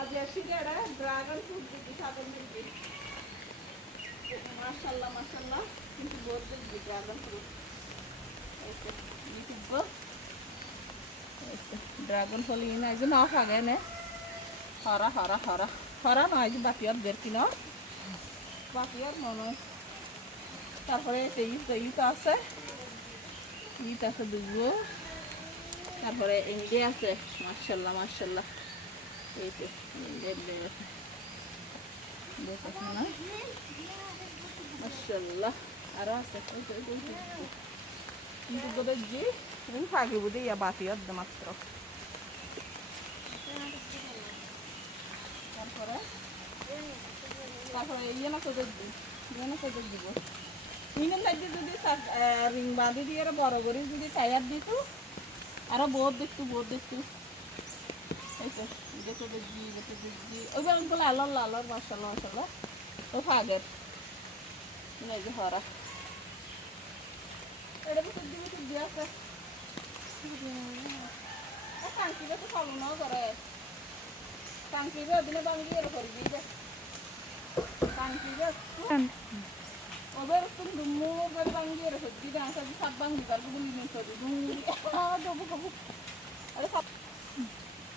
আজ আসিকে এটা? Dragon fruit দিদি সাগর দিদি মাশাল্লাহ মাশাল্লাহ কিন্তু বহুত দিদি ড্রাগন ফ্রুট ড্রাগন ফল ইয়ে এই যে না খাগে নে। হরা হরা হরা। হরা নয় যে বাকি আর দের কিনো বাকি আর মনে তারপরে ইট ইট আছে। ইট আছে দুগো তারপরে ইন্ডিয়া আছে মার্শাল্লাহ মার্শাল্লাহ এই তো আরও আছে। কিন্তু বাতি মাত্র। তারপরে? তারপরে ইয়ে না ইয়ে না দিব। যদি রিং বড় করে যদি টায়ার দিত আরও বহুত দেখতু বহুত দেখতু। তো দেখো দেখি দেখো দেখি। ওই বেলনগুলো আলোর, লালোর মাসাল্লাহ মাসাল্লাহ ও ফাগের। যে হরা। এটা ভিতর দিয়ে আছে। টাঙ্কিটা তো খাব না করে টাঙ্কিটা দিনে বাঙ্গি যে। tadi sabang di kalau beli meso dulu. Aduh, buka buka. Ada sab.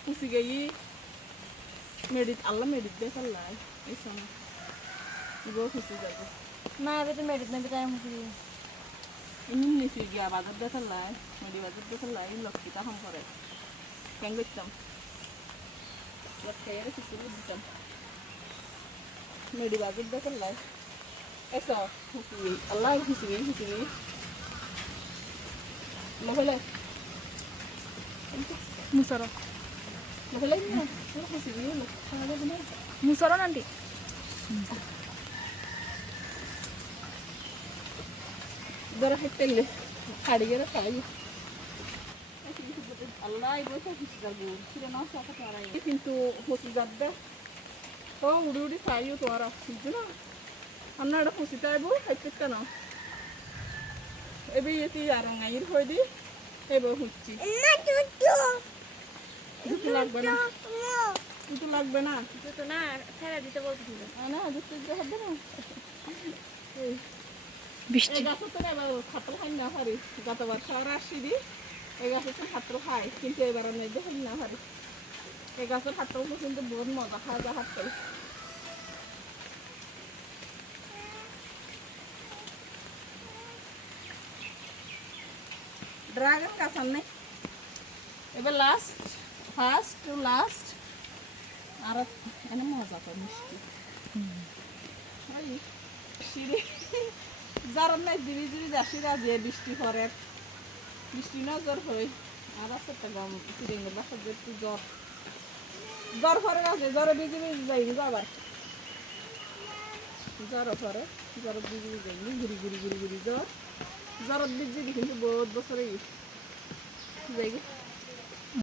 Usi gayi. Medit Allah medit deh Allah. Isam. Ibu khusus aja. Nah, itu medit nabi tanya mesti. Ini nih sih dia bazar deh Allah. Medit bazar deh Allah. Ini lok kita ham kore. Yang betam. Lok kayaknya sih sih betam. Medit bazar deh Allah. Eso, khusus. Allah khusus, khusus. Nawala. Ang sarap. Nawala niya. Ano kasi yun? Nakakala na. Ang sarap nanti. Bara hitel. Kadigera kayo. Allah ibu tu kisi gagu. Kira nasi apa cara ini? Pintu khusus gadda. Oh, udi udi sayu tuara. Jena. Anna ada khusus tayo bu, hektik kana. এবার এটি আর গাইর হয়ে দি হচ্ছি দুটো। লাগবে না। দুটো লাগবে না? তো না ফেরা দিতে বলছিল না দুটো দিতে হবে না। বৃষ্টি। তো এবার খাই না পারি গতবার আসছি দি এই গাছের তো খাতর খাই কিন্তু এবার আমি খাই না পারি এই গাছের খাতর কিন্তু বহুত মজা খাওয়া যায় খাতর ড্রাগন আর নেই এবার লাস্ট ফার্স্ট টু লাস্ট আর এনে মজা করে মিষ্টি। ওই সিঁড়ি, যারা নাই দিবি যদি যাসি রাজে বৃষ্টি পরে। বৃষ্টি না জ্বর হয় আর আছে একটা গম সিরিঙ্গের বাসা যে একটু জ্বর। জ্বর পরে আছে জ্বরে বিজি বিজি যাইনি আবার। জ্বর পরে, জ্বর বিজি যাইনি ঘুরি ঘুরি ঘুরি জ্বর বিজি কিন্তু বহুত বছরে যাই